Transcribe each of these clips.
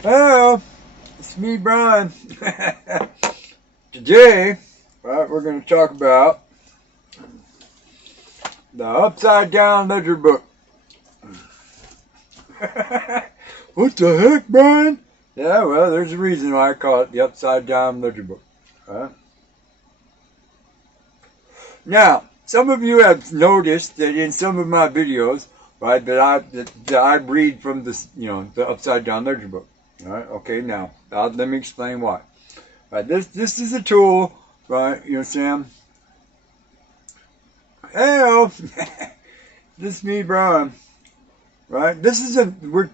Hello, it's me, Brian. Today, we're going to talk about the Upside Down Ledger book. What the heck, Brian? Yeah, well, there's a reason why I call it the Upside Down Ledger book. Now, some of you have noticed that in some of my videos, right, that I read from this, the Upside Down Ledger book. All right, okay, now let me explain why. Right, this is a tool, right? You know, Sam. Hey, this is me, Brian. Right, this is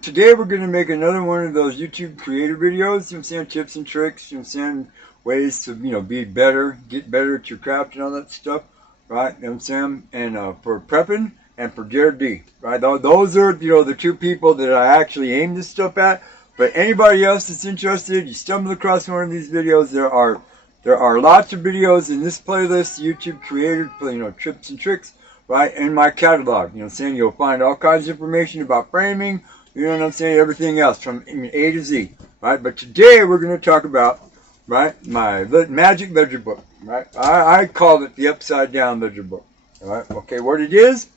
today we're going to make another one of those YouTube creator videos. You know, Sam, tips and tricks. You know, Sam, ways to be better, get better at your craft and all that stuff. Right, you know, Sam, and for prepping and for Jared D. Right, those are the two people that I actually aim this stuff at. But anybody else that's interested, you stumble across one of these videos, there are lots of videos in this playlist, YouTube creator, tips and tricks, right, in my catalog. You know what I'm saying? You'll find all kinds of information about framing, you know what I'm saying, everything else from A to Z, right? But today we're going to talk about, right, my magic ledger book, right? I call it the Upside Down Ledger book, all right? Okay, what it is,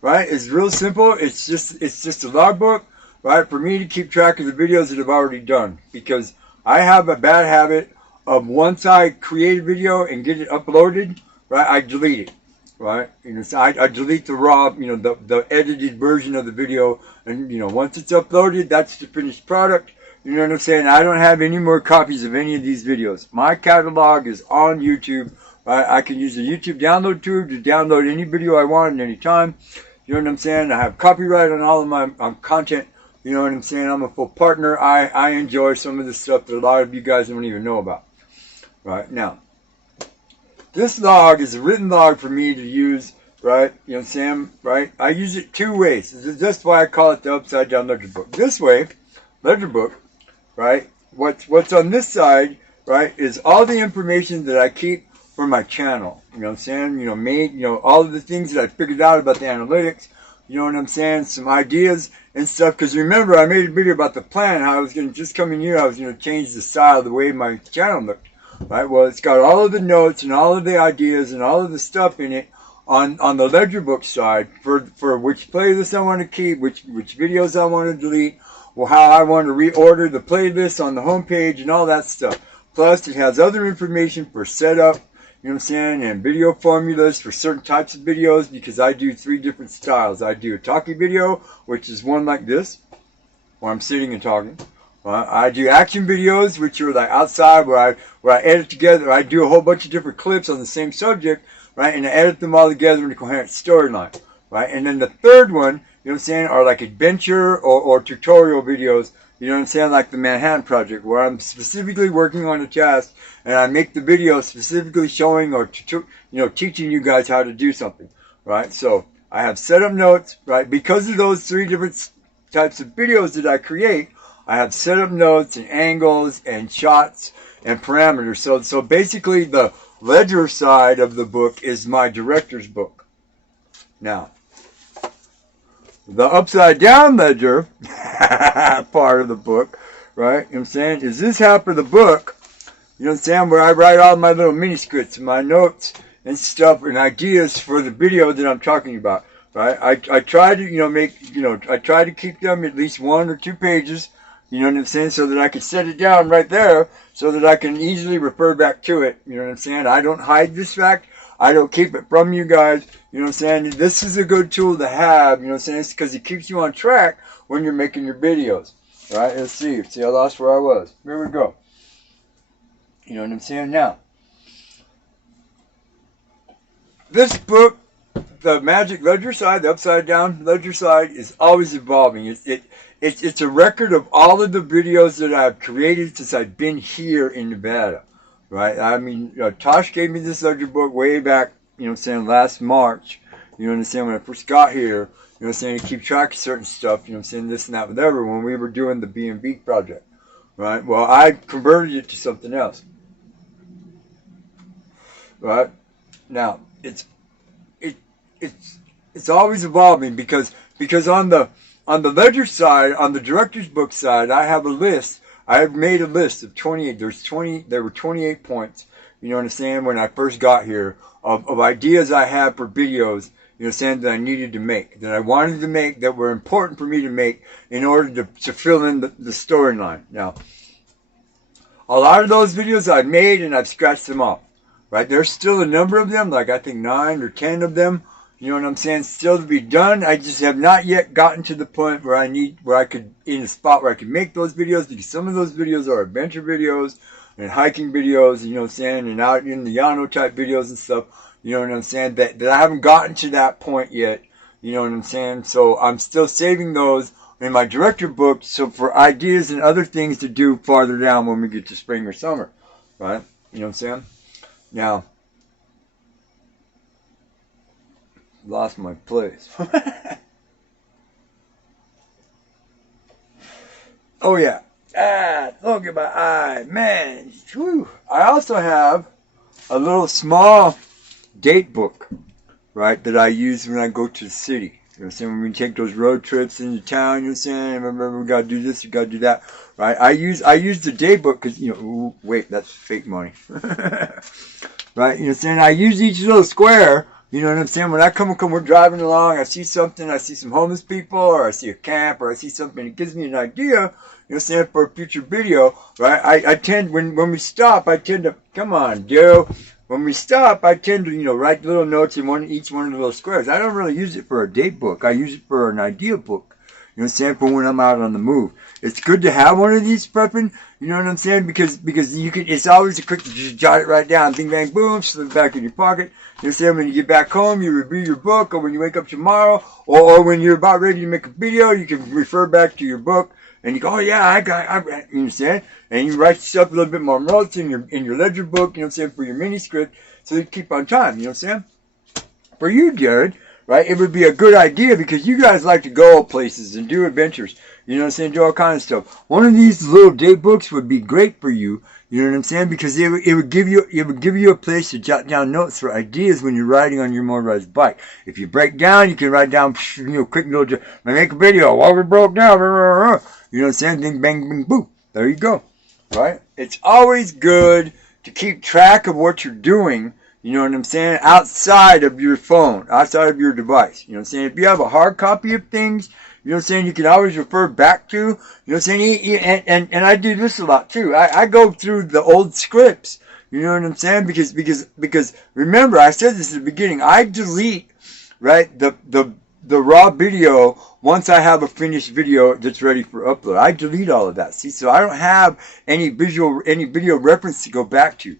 right, is real simple. It's just a logbook, right, for me to keep track of the videos that I've already done, because I have a bad habit of once I create a video and get it uploaded, right, I delete it, right? So I delete the raw, the edited version of the video, and once it's uploaded, that's the finished product. You know what I'm saying? I don't have any more copies of any of these videos. My catalog is on YouTube. Right? I can use the YouTube download tool to download any video I want at any time. You know what I'm saying? I have copyright on all of my content. You know what I'm saying? I'm a full partner. I enjoy some of the stuff that a lot of you guys don't even know about. Right? Now, this log is a written log for me to use, right? You know, Sam, right? I use it two ways. That's why I call it the Upside Down Ledger book. This way, ledger book, right? What's on this side, right, is all the information that I keep for my channel. You know what I'm saying? All of the things that I figured out about the analytics. You know what I'm saying? Some ideas and stuff. Because remember, I made a video about the plan, how I was going to just come in here, I was going to change the style, the way my channel looked. Right? Well, it's got all of the notes and all of the ideas and all of the stuff in it on the ledger book side for which playlists I want to keep, which videos I want to delete, or how I want to reorder the playlist on the homepage and all that stuff. Plus, it has other information for setup, you know what I'm saying, and video formulas for certain types of videos, because I do 3 different styles. I do a talkie video, which is one like this, where I'm sitting and talking. I do action videos, which are like outside, where I edit together. I do a whole bunch of different clips on the same subject, right, and I edit them all together in a coherent storyline, right. And then the third one, you know what I'm saying, are like adventure or tutorial videos. You know what I'm saying, like the Manhattan Project, where I'm specifically working on a task, and I make the video specifically showing or teaching you guys how to do something, right. So I have setup notes, right, because of those 3 different types of videos that I create. I have setup notes and angles and shots and parameters. So basically the ledger side of the book is my director's book. Now, the Upside Down Ledger part of the book, right, you know what I'm saying, is this half of the book, you know what I'm saying, where I write all my little mini scripts and my notes and stuff and ideas for the video that I'm talking about, right. I try to, I try to keep them at least 1 or 2 pages. You know what I'm saying? So that I can set it down right there so that I can easily refer back to it. You know what I'm saying? I don't hide this fact. I don't keep it from you guys. You know what I'm saying? This is a good tool to have. You know what I'm saying? It's because it keeps you on track when you're making your videos. All right? Let's see. See, I lost where I was. Here we go. You know what I'm saying? Now, this book, the Magic Ledger side, the Upside Down Ledger side, is always evolving. It's a record of all of the videos that I've created since I've been here in Nevada, right? I mean, Tosh gave me this ledger book way back, you know what I'm saying, last March. You know what I'm saying, when I first got here, you know what I'm saying, to keep track of certain stuff, you know what I'm saying, this and that, whatever, when we were doing the B&B project, right? Well, I converted it to something else, right? Now, it's always evolving because on the ledger side, on the director's book side, I have a list I made a list of 28. There were 28 points, you know what I'm saying, when I first got here, of ideas I have for videos, you know, saying that I needed to make, that I wanted to make, that were important for me to make in order to fill in the storyline. Now, a lot of those videos I've made and I've scratched them off, right? There's still a number of them, like I think 9 or 10 of them, you know what I'm saying, still to be done. I just have not yet gotten to the point where I could, in a spot where I could make those videos, because some of those videos are adventure videos and hiking videos, you know what I'm saying, and out in the Llano type videos and stuff. You know what I'm saying? That I haven't gotten to that point yet. You know what I'm saying? So I'm still saving those in my director book, so for ideas and other things to do farther down when we get to spring or summer. Right? You know what I'm saying? Now, lost my place. Oh yeah. Look at my eye. Man. Whew. I also have a little small date book, right, that I use when I go to the city. You know what I'm saying? When we take those road trips into town, you know what I'm saying? Remember, we gotta do this, we gotta do that, right? I use the date book because, you know, ooh, wait, that's fake money. Right? You know what I'm saying? I use each little square, you know what I'm saying? When I come, we're driving along, I see something, I see some homeless people, or I see a camp, or I see something, it gives me an idea, you know what I'm saying, for a future video, right? I tend, when we stop, I tend to, come on, Joe. When we stop, I tend to, you know, write little notes in each one of the little squares. I don't really use it for a date book. I use it for an idea book. You know what I'm saying? For when I'm out on the move. It's good to have one of these prepping. You know what I'm saying? Because you can, it's always a quick to just jot it right down. Bing, bang, boom, slip it back in your pocket. You know what I'm saying? When you get back home, you review your book, or when you wake up tomorrow, or when you're about ready to make a video, you can refer back to your book. And you go, oh yeah, you know what I'm saying? And you write yourself a little bit more notes in your ledger book, you know what I'm saying, for your mini script, so you keep on time, you know what I'm saying? For you, Jared, right, it would be a good idea because you guys like to go places and do adventures, you know what I'm saying, do all kinds of stuff. One of these little date books would be great for you, you know what I'm saying, because it would give you a place to jot down notes for ideas when you're riding on your motorized bike. If you break down, you can write down, you know, quick little, make a video while we broke down, you know what I'm saying, bing, bang, bing, boom, there you go. Right? It's always good to keep track of what you're doing, you know what I'm saying, outside of your phone, outside of your device. You know what I'm saying? If you have a hard copy of things, you know what I'm saying, you can always refer back to, you know what I'm saying, and I do this a lot too. I go through the old scripts, you know what I'm saying, because remember, I said this at the beginning, I delete, right, the raw video once I have a finished video that's ready for upload. I delete all of that. See, so I don't have any video reference to go back to.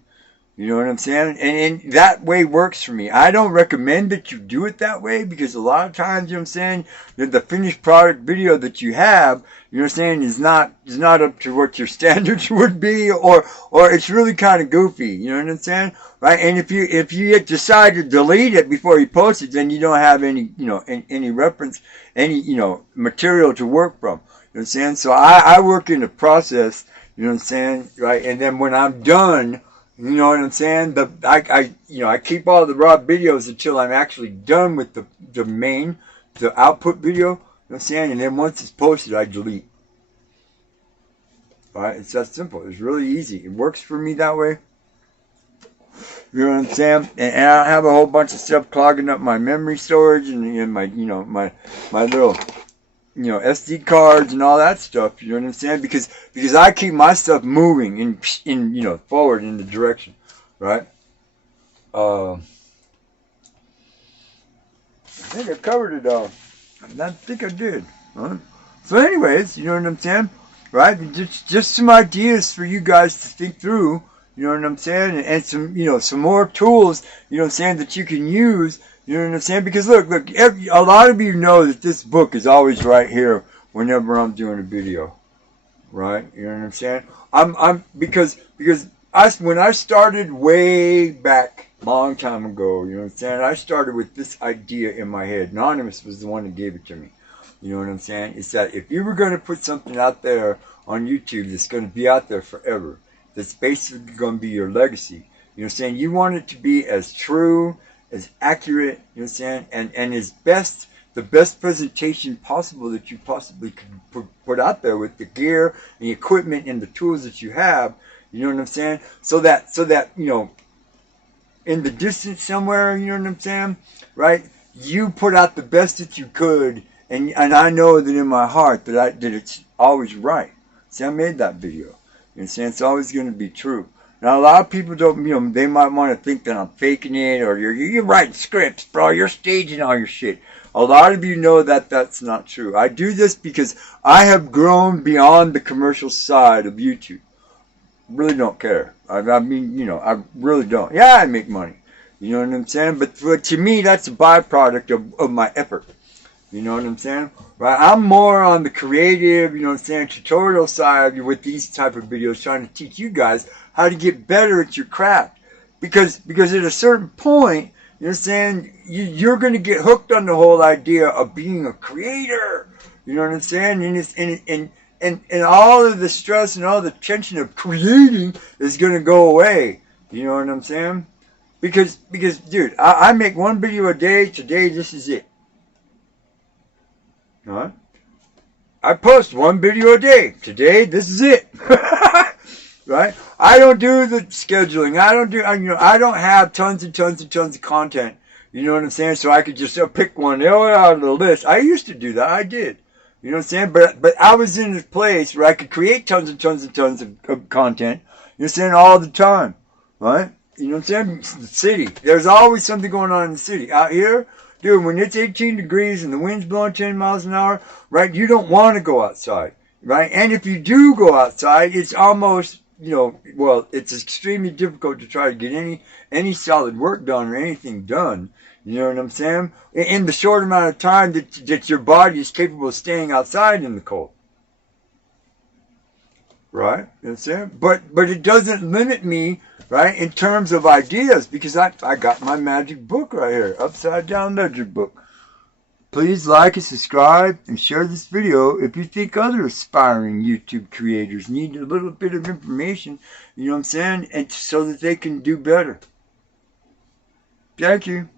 You know what I'm saying? And that way works for me. I don't recommend that you do it that way because a lot of times, you know what I'm saying, the finished product video that you have, you know what I'm saying, is not up to what your standards would be, or it's really kind of goofy. You know what I'm saying? Right? And if you decide to delete it before you post it, then you don't have any, you know, any reference, any, you know, material to work from. You know what I'm saying? So I work in the process, you know what I'm saying? Right? And then when I'm done, you know what I'm saying? I keep all the raw videos until I'm actually done with the output video. You know what I'm saying? And then once it's posted, I delete. Alright? It's that simple. It's really easy. It works for me that way. You know what I'm saying? And I don't have a whole bunch of stuff clogging up my memory storage and my, you know, my little, you know, SD cards and all that stuff, you know what I'm saying? Because I keep my stuff moving in you know, forward in the direction, right? I think I covered it all. I think I did. Huh? So anyways, you know what I'm saying? Right? Just some ideas for you guys to think through, you know what I'm saying? And some, you know, some more tools, you know what I'm saying, that you can use. You know what I'm saying? Because look, a lot of you know that this book is always right here whenever I'm doing a video, right? You know what I'm saying? Because when I started way back, long time ago, you know what I'm saying? I started with this idea in my head. Anonymous was the one that gave it to me. You know what I'm saying? It's that if you were going to put something out there on YouTube that's going to be out there forever, that's basically going to be your legacy. You know what I'm saying? You want it to be as true, as accurate, you know what I'm saying, and as best the best presentation possible that you possibly could put out there with the gear and the equipment and the tools that you have. You know what I'm saying? So that you know, in the distance somewhere, you know what I'm saying, right? You put out the best that you could, and I know that in my heart that it's always right. See, I made that video. You know what I'm saying? It's always going to be true. Now, a lot of people don't, you know, they might want to think that I'm faking it, or you're writing scripts, bro. You're staging all your shit. A lot of you know that that's not true. I do this because I have grown beyond the commercial side of YouTube. Really don't care. I mean, you know, I really don't. Yeah, I make money. You know what I'm saying? But to me, that's a byproduct of my effort. You know what I'm saying? Right? I'm more on the creative, you know what I'm saying, tutorial side with these type of videos, trying to teach you guys how to get better at your craft. Because at a certain point, you know what I'm saying, you're going to get hooked on the whole idea of being a creator. You know what I'm saying? And all of the stress and all the tension of creating is going to go away. You know what I'm saying? Because dude, I make one video a day. Today, this is it. Huh? I post one video a day. Today, this is it. Right? I don't do the scheduling. I don't have tons and tons and tons of content. You know what I'm saying? So I could just pick one out of the list. I used to do that. I did. You know what I'm saying? But I was in this place where I could create tons and tons and tons of content. You know what I'm saying? All the time. Right? You know what I'm saying? The city. There's always something going on in the city. Out here, dude, when it's 18 degrees and the wind's blowing 10 miles an hour, right, you don't want to go outside, right? And if you do go outside, it's almost, you know, well, it's extremely difficult to try to get any solid work done or anything done. You know what I'm saying? In the short amount of time that your body is capable of staying outside in the cold. Right? You know what I'm saying? But it doesn't limit me, right, in terms of ideas, because I got my magic book right here, Upsidedown Ledger book. Please like and subscribe and share this video if you think other aspiring YouTube creators need a little bit of information, you know what I'm saying, and so that they can do better. Thank you.